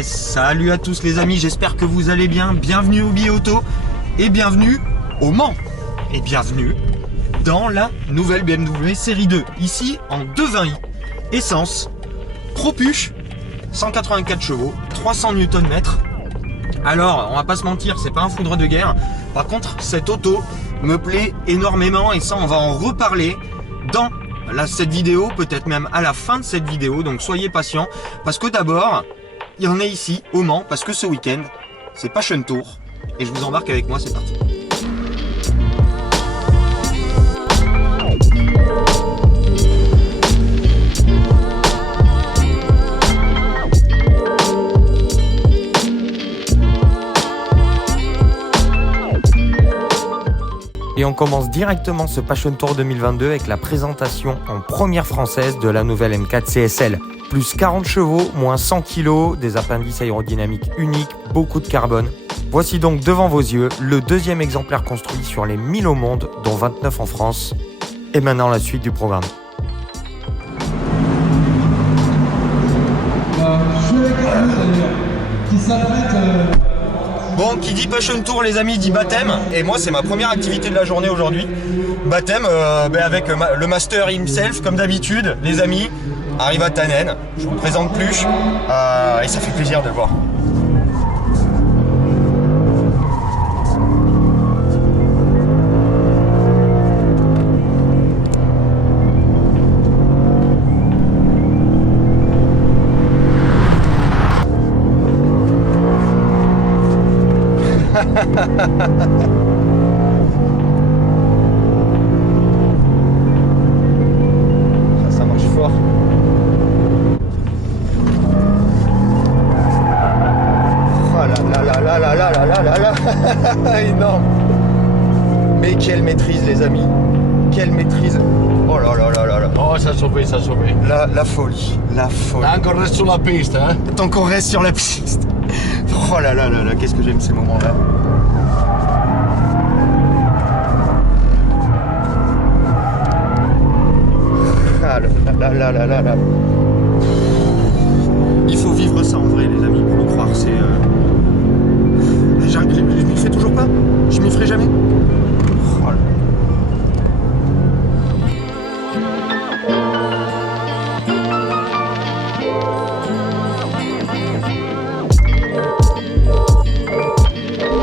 Et salut à tous les amis, j'espère que vous allez bien. Bienvenue au Bi-Auto et bienvenue au Mans. Et bienvenue dans la nouvelle BMW série 2. Ici en 220i, essence, Propuche, 184 chevaux, 300 Nm. Alors, on va pas se mentir, c'est pas un foudre de guerre. Par contre, cette auto me plaît énormément et ça, on va en reparler dans cette vidéo, peut-être même à la fin de cette vidéo. Donc, soyez patients parce que d'abord, il y en a ici au Mans parce que ce week-end, c'est Passion Tour et je vous embarque avec moi, c'est parti. Et on commence directement ce Passion Tour 2022 avec la présentation en première française de la nouvelle M4 CSL. Plus 40 chevaux, moins 100 kg, des appendices aérodynamiques uniques, beaucoup de carbone. Voici donc devant vos yeux le deuxième exemplaire construit sur les 1000 au monde, dont 29 en France. Et maintenant la suite du programme. Je suis avec un d'ailleurs, qui s'apprête... Bon, qui dit Passion Tour, les amis, dit baptême. Et moi, c'est ma première activité de la journée aujourd'hui. Baptême avec le master himself, comme d'habitude. Les amis, arrive à Tannen. Je vous présente plus. Et ça fait plaisir de le voir. Ça marche fort. Oh là là là là là là là là là. Énorme. Mais quelle maîtrise les amis. Quelle maîtrise. Oh là là là là là. Oh, ça a sauvé, ça a sauvé. La folie. La folie. Encore reste sur la piste, hein. Tant qu'on reste sur la piste. Oh là là là là, qu'est-ce que j'aime ces moments-là. Ah là là là là là. Il faut vivre ça en vrai les amis pour le croire. C'est je m'y ferai toujours pas. Je m'y ferai jamais. Oh là.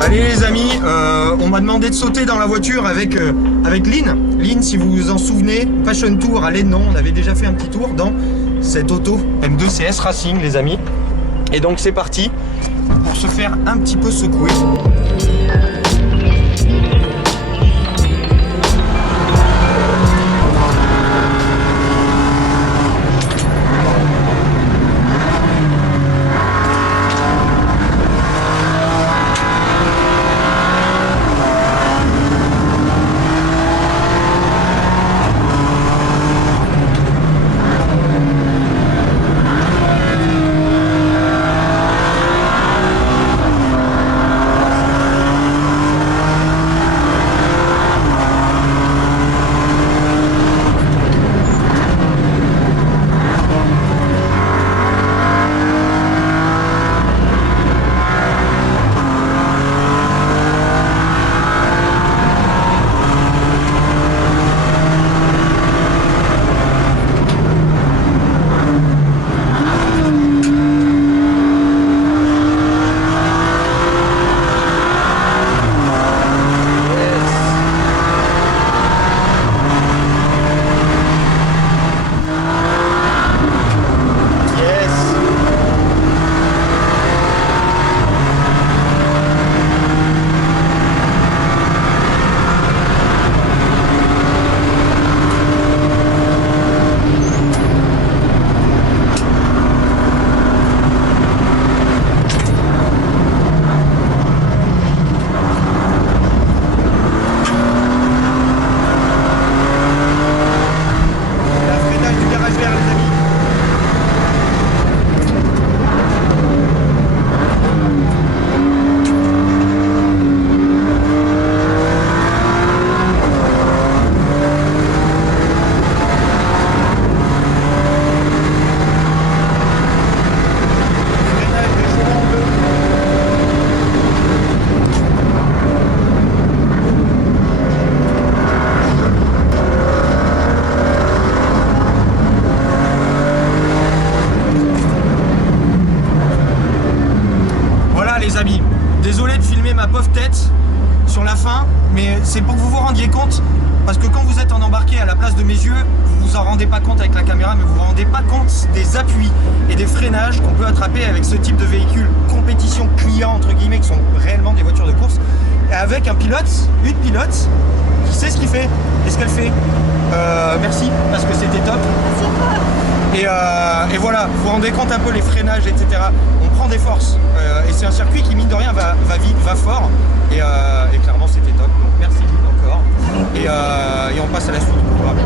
Allez les amis, on m'a demandé de sauter dans la voiture avec Lynn. Lynn, si vous vous en souvenez, Passion Tour, allez non, on avait déjà fait un petit tour dans cette auto M2 CS Racing les amis. Et donc c'est parti pour se faire un petit peu secouer. amis, désolé de filmer ma pauvre tête sur la fin, mais c'est pour que vous vous rendiez compte, parce que quand vous êtes en embarqué à la place de mes yeux, vous vous en rendez pas compte avec la caméra, mais vous vous rendez pas compte des appuis et des freinages qu'on peut attraper avec ce type de véhicule compétition client entre guillemets, qui sont réellement des voitures de course, et avec un pilote, une pilote qui sait ce qu'il fait et ce qu'elle fait. Merci, parce que c'était top. Et voilà, vous vous rendez compte un peu les freinages, etc. On prend des forces. Et c'est un circuit qui, mine de rien, va vite, va fort. Et clairement, c'était top. Donc merci encore. Et on passe à la suite du programme.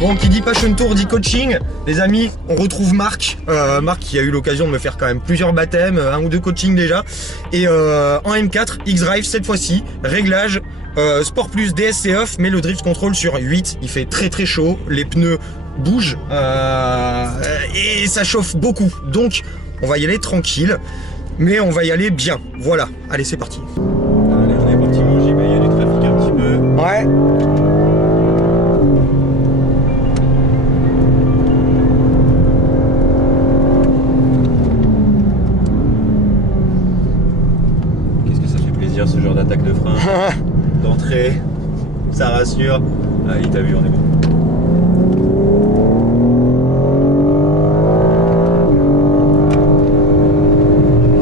Bon, qui dit Passion Tour dit coaching. Les amis, on retrouve Marc. Marc qui a eu l'occasion de me faire quand même plusieurs baptêmes, un ou deux coachings déjà. Et en M4, X-Drive cette fois-ci, réglage, Sport Plus, DSC off, mais le drift control sur 8. Il fait très très chaud, les pneus bougent et ça chauffe beaucoup. Donc, on va y aller tranquille, mais on va y aller bien. Voilà, allez, c'est parti. Allez, on est parti, mon JB, il y a du trafic un petit peu. Ouais. Ce genre d'attaque de frein, d'entrée, ça rassure. Allez, t'as vu, on est bon.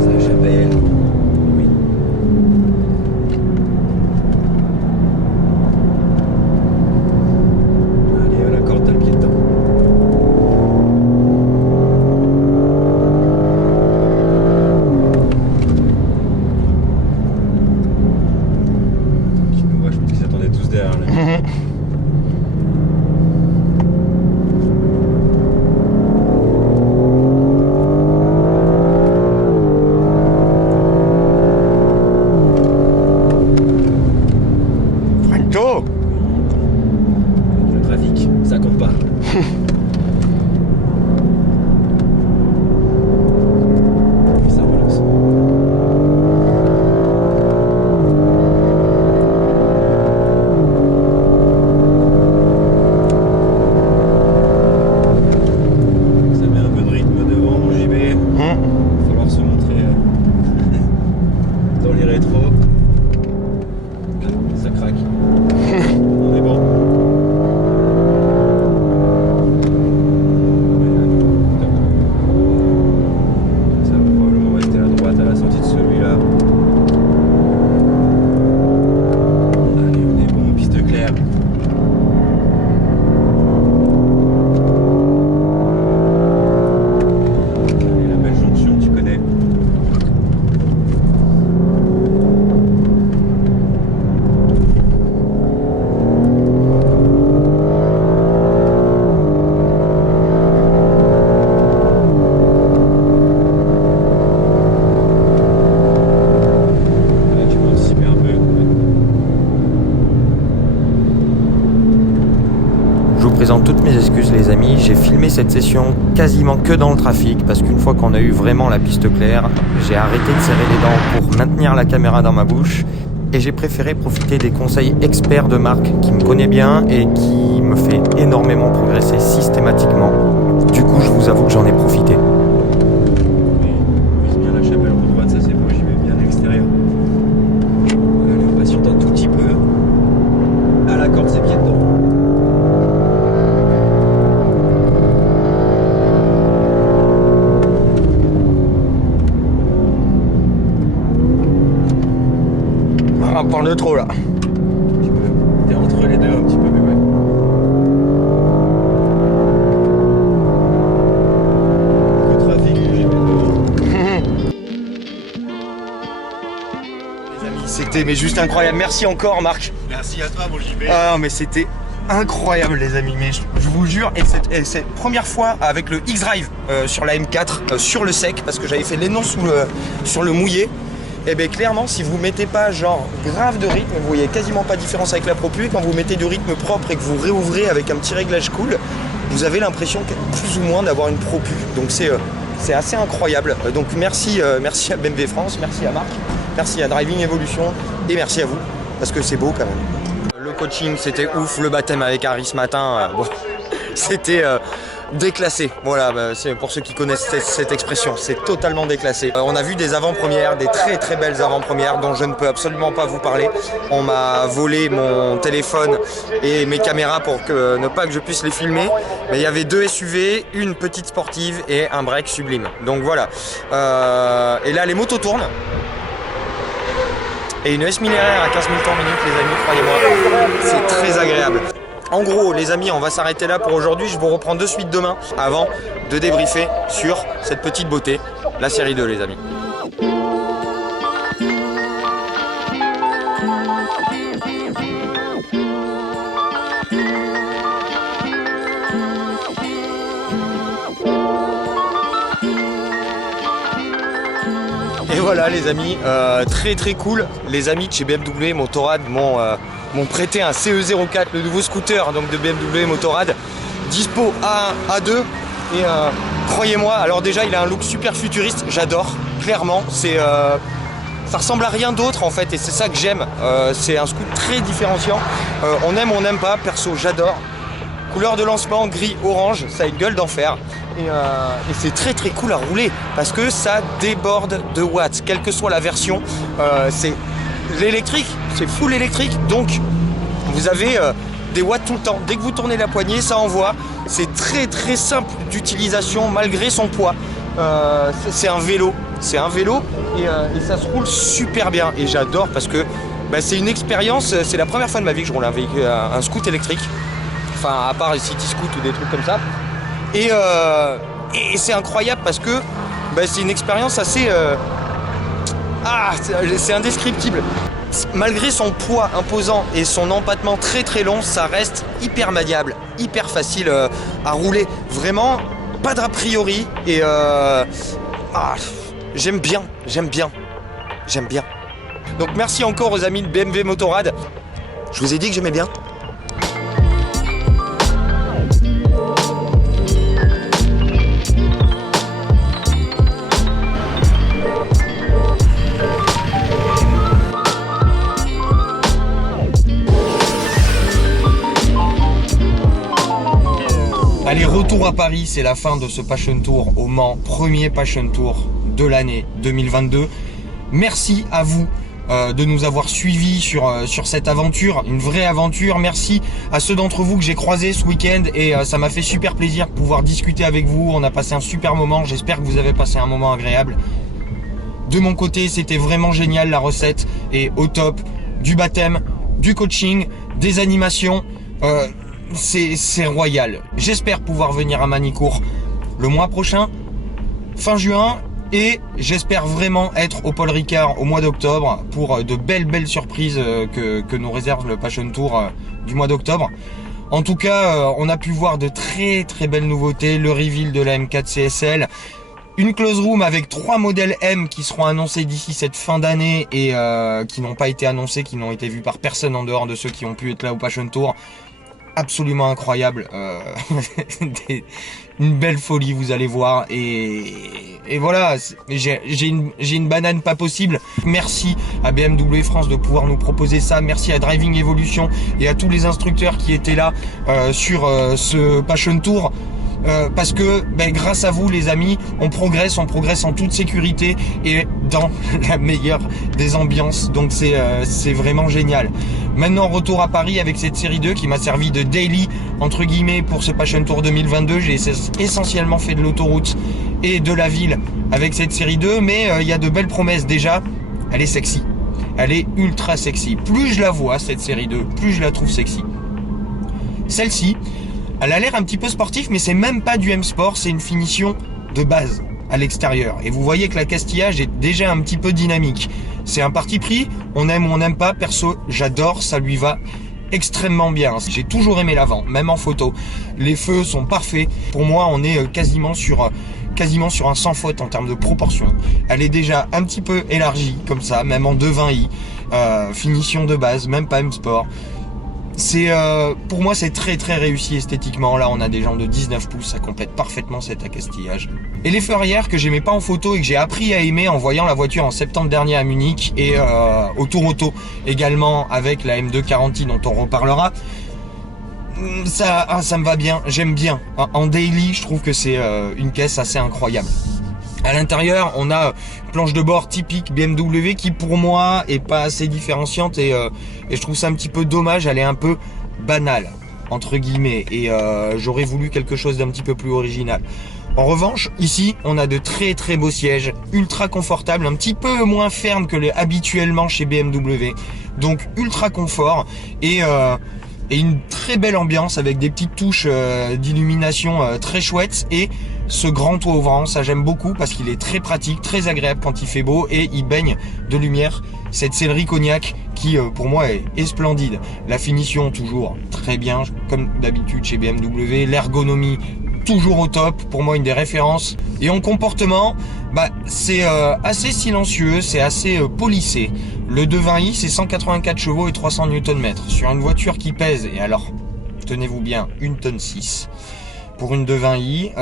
C'est la chapelle. Oui. Allez, à la corde, t'as le pied dedans. Le trafic, ça compte pas. Ça relance. Ça met un peu de rythme devant mon JB. Il va falloir se montrer dans les rétros. Ça craque. On est bon. Ça va probablement rester à droite à la sortie de celui-là. Allez, on est bon, piste claire. Allez, la belle jonction, tu connais. Je vous présente toutes mes excuses les amis, j'ai filmé cette session quasiment que dans le trafic parce qu'une fois qu'on a eu vraiment la piste claire, j'ai arrêté de serrer les dents pour maintenir la caméra dans ma bouche et j'ai préféré profiter des conseils experts de Marc qui me connaît bien et qui me fait énormément progresser systématiquement. Du coup, je vous avoue que j'en ai profité. Vise bien la chapelle en droite, ça c'est beau, j'y mets bien à l'extérieur. Allez, on patiente un tout petit peu. À la corde, c'est bien dedans. On parle de trop là. T'es entre les deux un petit peu, mais ouais. Le trafic, j'ai mis Les amis, c'était mais juste incroyable. Merci encore Marc. Merci à toi, mon JB. Ah mais c'était incroyable les amis, mais je vous jure, et cette première fois avec le X-Drive sur la M4, sur le sec, parce que j'avais fait l'énon sur le mouillé. Et bien clairement, si vous mettez pas genre grave de rythme, vous voyez quasiment pas de différence avec la Pro Plus, et quand vous mettez du rythme propre et que vous réouvrez avec un petit réglage cool, vous avez l'impression plus ou moins d'avoir une Pro Plus. Donc c'est assez incroyable. Donc merci à BMW France, merci à Marc, merci à Driving Evolution et merci à vous, parce que c'est beau quand même. Le coaching, c'était ouf. Le baptême avec Harry ce matin, bon, c'était déclassé. Voilà, c'est pour ceux qui connaissent cette expression, c'est totalement déclassé. On a vu des avant-premières, des très très belles avant-premières dont je ne peux absolument pas vous parler. On m'a volé mon téléphone et mes caméras pour ne pas que je puisse les filmer. Mais il y avait 2 SUV, une petite sportive et un break sublime. Donc voilà. Et là, les motos tournent. Et une S1000 RR à 15 000 tours minute, les amis, croyez-moi, c'est très agréable. En gros, les amis, on va s'arrêter là pour aujourd'hui. Je vous reprends de suite demain avant de débriefer sur cette petite beauté, la série 2, les amis. Et voilà les amis, très très cool. Les amis de chez BMW Motorrad m'ont prêté un CE04, le nouveau scooter donc de BMW Motorrad, dispo A1, A2. Et croyez-moi, alors déjà il a un look super futuriste, j'adore, clairement. Ça ressemble à rien d'autre en fait et c'est ça que j'aime. C'est un scooter très différenciant. On aime ou on n'aime pas, perso j'adore. Couleur de lancement gris-orange, ça a une gueule d'enfer. Et c'est très très cool à rouler parce que ça déborde de watts, quelle que soit la version. C'est l'électrique, c'est full électrique, donc vous avez des watts tout le temps. Dès que vous tournez la poignée, ça envoie. C'est très très simple d'utilisation malgré son poids. C'est un vélo, et ça se roule super bien. Et j'adore parce que c'est une expérience, c'est la première fois de ma vie que je roule un scooter électrique. Enfin, à part les city scoot ou des trucs comme ça. Et c'est incroyable parce que c'est une expérience assez... c'est indescriptible. Malgré son poids imposant et son empattement très très long, ça reste hyper maniable, hyper facile à rouler. Vraiment, pas d'a priori. Et j'aime bien. Donc merci encore aux amis de BMW Motorrad. Je vous ai dit que j'aimais bien. Allez, retour à Paris, c'est la fin de ce Passion Tour au Mans, premier Passion Tour de l'année 2022. Merci à vous de nous avoir suivis sur cette aventure, une vraie aventure. Merci à ceux d'entre vous que j'ai croisés ce week-end et ça m'a fait super plaisir de pouvoir discuter avec vous. On a passé un super moment, j'espère que vous avez passé un moment agréable. De mon côté, c'était vraiment génial, la recette est au top, du baptême, du coaching, des animations. C'est royal. J'espère pouvoir venir à Manicourt le mois prochain, fin juin, et j'espère vraiment être au Paul Ricard au mois d'octobre pour de belles surprises que nous réserve le Passion Tour du mois d'octobre. En tout cas, on a pu voir de très belles nouveautés, le reveal de la M4 CSL, une close room avec 3 modèles M qui seront annoncés d'ici cette fin d'année et qui n'ont pas été annoncés, qui n'ont été vus par personne en dehors de ceux qui ont pu être là au Passion Tour. Absolument incroyable, une belle folie, vous allez voir, et voilà, j'ai une banane pas possible. Merci à BMW France de pouvoir nous proposer ça, merci à Driving Evolution et à tous les instructeurs qui étaient là sur ce Passion Tour. Parce que grâce à vous les amis, on progresse en toute sécurité et dans la meilleure des ambiances, donc c'est vraiment génial. Maintenant retour à Paris avec cette série 2 qui m'a servi de daily entre guillemets pour ce Passion Tour 2022. J'ai essentiellement fait de l'autoroute et de la ville avec cette série 2, mais il y a de belles promesses. Déjà, elle est sexy, elle est ultra sexy. Plus je la vois cette série 2, plus je la trouve sexy. Celle-ci, elle a l'air un petit peu sportif, mais c'est même pas du M-Sport, c'est une finition de base à l'extérieur. Et vous voyez que la castillage est déjà un petit peu dynamique. C'est un parti pris, on aime ou on n'aime pas. Perso, j'adore, ça lui va extrêmement bien. J'ai toujours aimé l'avant, même en photo. Les feux sont parfaits. Pour moi, on est quasiment sur un sans faute en termes de proportion. Elle est déjà un petit peu élargie, comme ça, même en 220i. Finition de base, même pas M-Sport. pour moi c'est très très réussi esthétiquement. Là on a des jantes de 19 pouces, ça complète parfaitement cet accastillage. Et les phares arrière que j'aimais pas en photo et que j'ai appris à aimer en voyant la voiture en septembre dernier à Munich et au Tour Auto également avec la M2 Carenti dont on reparlera. Ça me va bien, j'aime bien. En daily je trouve que c'est une caisse assez incroyable. À l'intérieur, on a une planche de bord typique BMW qui pour moi est pas assez différenciante et je trouve ça un petit peu dommage, elle est un peu banale entre guillemets et j'aurais voulu quelque chose d'un petit peu plus original. En revanche, ici, on a de très très beaux sièges, ultra confortables, un petit peu moins fermes que les habituellement chez BMW, donc ultra confort et une très belle ambiance avec des petites touches d'illumination très chouettes et ce grand toit ouvrant, ça j'aime beaucoup parce qu'il est très pratique, très agréable quand il fait beau et il baigne de lumière. Cette sellerie cognac qui pour moi est splendide. La finition toujours très bien comme d'habitude chez BMW, l'ergonomie toujours au top, pour moi une des références. Et en comportement, c'est assez silencieux, c'est assez polissé. Le 220i c'est 184 chevaux et 300 Nm sur une voiture qui pèse, et alors tenez-vous bien, 1,6 tonne. Pour une 220i,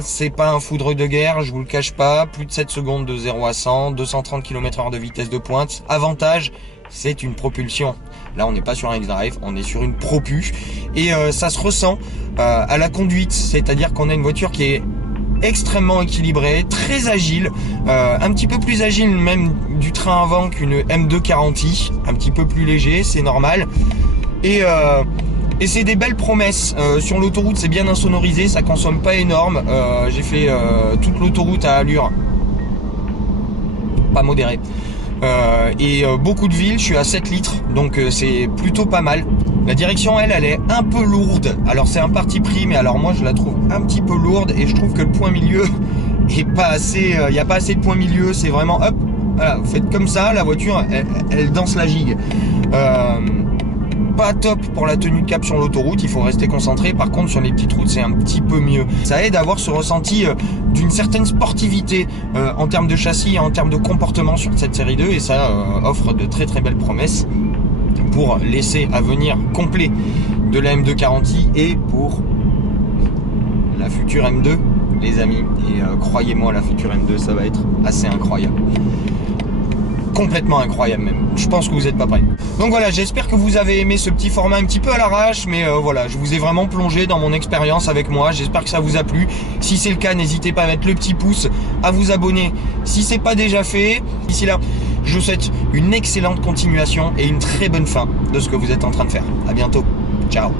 c'est pas un foudre de guerre, je vous le cache pas, plus de 7 secondes de 0 à 100, 230 km/h de vitesse de pointe. Avantage, c'est une propulsion. Là on n'est pas sur un X-Drive, on est sur une Propu et ça se ressent à la conduite, c'est-à-dire qu'on a une voiture qui est extrêmement équilibrée, très agile, un petit peu plus agile même du train avant qu'une M2 Carenti, un petit peu plus léger, c'est normal. Et c'est des belles promesses. Sur l'autoroute c'est bien insonorisé, ça consomme pas énorme. J'ai fait toute l'autoroute à allure pas modérée. Et beaucoup de villes, je suis à 7 litres, donc c'est plutôt pas mal. La direction elle est un peu lourde, alors c'est un parti pris, mais alors moi je la trouve un petit peu lourde et je trouve que le point milieu est pas assez, il n'y a pas assez de point milieu, c'est vraiment hop, voilà, vous faites comme ça, la voiture elle danse la gigue. Pas top pour la tenue de cap sur l'autoroute, il faut rester concentré. Par contre sur les petites routes c'est un petit peu mieux. Ça aide à avoir ce ressenti d'une certaine sportivité en termes de châssis et en termes de comportement sur cette série 2 et ça offre de très très belles promesses pour l'essai à venir complet de la M2 Carenti et pour la future M2 les amis. Et croyez-moi, la future M2 ça va être assez incroyable. Complètement incroyable même, je pense que vous n'êtes pas prêts. Donc voilà, j'espère que vous avez aimé ce petit format un petit peu à l'arrache, mais voilà, je vous ai vraiment plongé dans mon expérience avec moi, j'espère que ça vous a plu. Si c'est le cas, n'hésitez pas à mettre le petit pouce, à vous abonner si c'est pas déjà fait. D'ici là, je vous souhaite une excellente continuation et une très bonne fin de ce que vous êtes en train de faire. À bientôt, ciao.